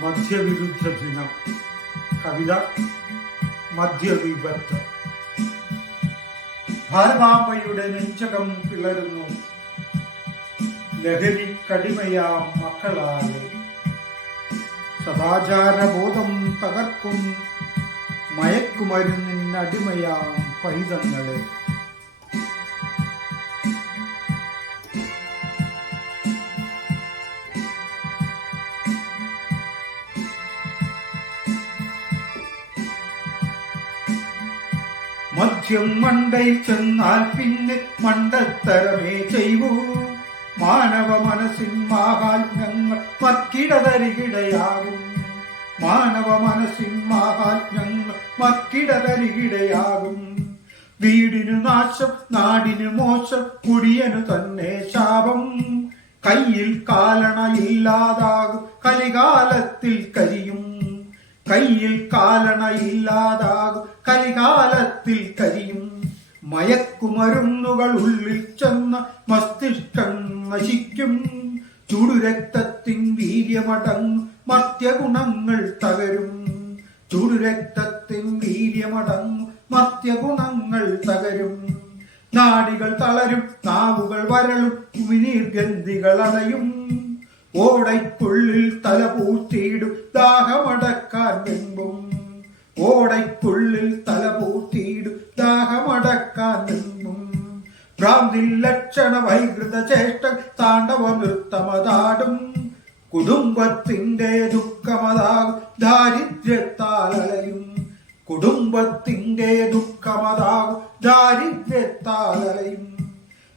മദ്യവിരുദ്ധ ദിനം കവിത മദ്യവിപത്ത് ഭാരതാംബയുടെ നെഞ്ചകം പിളരുന്നു. ലഹരി കടിമയാം മക്കളാലെ. സദാചാരബോധം തകർക്കും. മയക്കുമരുന്നിനടിമയാം പൈതങ്ങളെ. മദ്യം മണ്ടയിൽ ചെന്നാൽ പിന്നെ മണ്ടത്തരമേ ചെയ്യൂ. മാനവ മനസ്സിൻ മാഹാത്മ്യങ്ങൾ മക്കിടതരികിടയാകും മാനവ മനസ്സിൻ മാഹാത്മ്യങ്ങൾ മക്കിടതരികിടയാകും വീടിനു നാശം നാടിനു മോശം കുടിയനു തന്നെ ശാപം. കയ്യിൽ കാലണയില്ലാതാകും കലികാലത്തിൽ കരിയും കയ്യിൽ കാലണയില്ലാതാകും. കലികാലത്തിൽ കരിയും മയക്കുമരുന്നുകൾ ഉള്ളിൽ ചെന്ന മസ്തിഷ്കം നശിക്കും. ചുടുരക്തത്തിൻ വീര്യമടങ്ങും മർത്യഗുണങ്ങൾ തകരും. ചുടുരക്തത്തിൻ വീര്യമടങ്ങും മർത്യഗുണങ്ങൾ തകരും. നാടികൾ തളരും നാവുകൾ വരളും ഉമിനീർഗന്ധികൾ അടയും ഓടയ്ക്കുള്ളിൽ തല പൂത്തിയിടും ദാഹമടക്കാൻ നിമ്പും ഓടയ്ക്കുള്ളിൽ തല പൂത്തിയിടും ദാഹമടക്കാൻ നിമ്പും ഭ്രാന്തിൽ ലക്ഷണ വൈകൃത ചേഷ്ട താണ്ഡവ നൃത്തമതാടും കുടുംബത്തിന്റെ ദുഃഖമതാകും. ദാരിദ്ര്യത്താൽ അലയും കുടുംബത്തിന്റെ ദുഃഖമതാകും. ദാരിദ്ര്യത്താൽ അലയും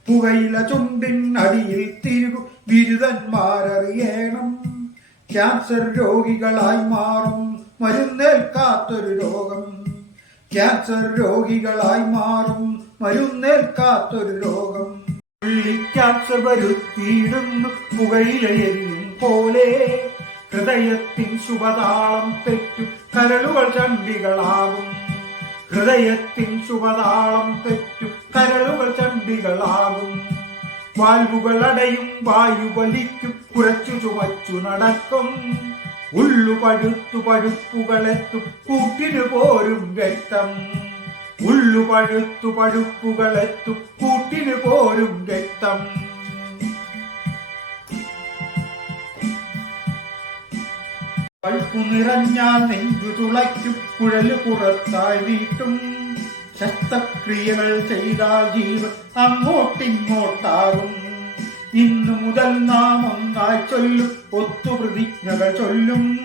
പുകയില ചുണ്ടിൻ അടിയിൽ തിരുകു. ബിരുദന്മാരറിയണം ക്യാൻസർ രോഗികളായി മാറും. മരുന്നേൽക്കാത്തൊരു രോഗം. ക്യാൻസർ രോഗികളായി മാറും. മരുന്നേൽക്കാത്തൊരു രോഗം. ഉള്ളി ക്യാൻസർ വരുത്തിയിടുന്നു. പുകയിലയെരിയും പോലെ ഹൃദയത്തിൻ ശുഭതാളം തെറ്റു. കരളുകൾ ചണ്ടികളാകും ഹൃദയത്തിൻ ശുഭതാളം തെറ്റു. കരളുകൾ ചണ്ടികളാകും വാൽവുകൾ അടയും വായു വലിക്കും കുറച്ചു ചുമച്ചു നടക്കും. ഉള്ളു പഴുത്തു പഴുപ്പുകളെത്തും കൂട്ടിനു പോരും രക്തം. ഉള്ളു പഴുത്തു പഴുപ്പുകളെത്തും കൂട്ടിനു പോരും രക്തം. പഴുപ്പു നിറഞ്ഞാൽ നെഞ്ചു തുളയ്ക്കും കുഴൽ പുറത്തായി വീട്ടും. ശസ്ത്രക്രിയകൾ ചെയ്താൽ ജീവൻ അങ്ങോട്ടിങ്ങോട്ടാകും. ഇന്നു മുതൽ നാം ഒന്നായി ചൊല്ലും ഒത്തുപ്രതിജ്ഞകൾ ചൊല്ലും.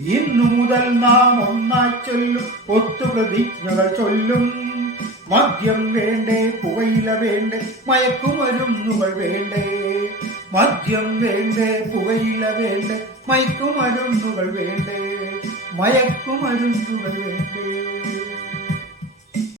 ഇന്നു മുതൽ നാം ഒന്നായി ചൊല്ലും ഒത്തുപ്രതിജ്ഞകൾ ചൊല്ലും. മദ്യം വേണ്ടേ പുകയില വേണ്ടേ മയക്കുമരുന്നുകൾ വേണ്ടേ. മദ്യം വേണ്ടേ പുകയില വേണ്ടേ മയക്കുമരുന്നുകൾ വേണ്ടേ. മയക്കുമരുന്നുകൾ വേണ്ടേ.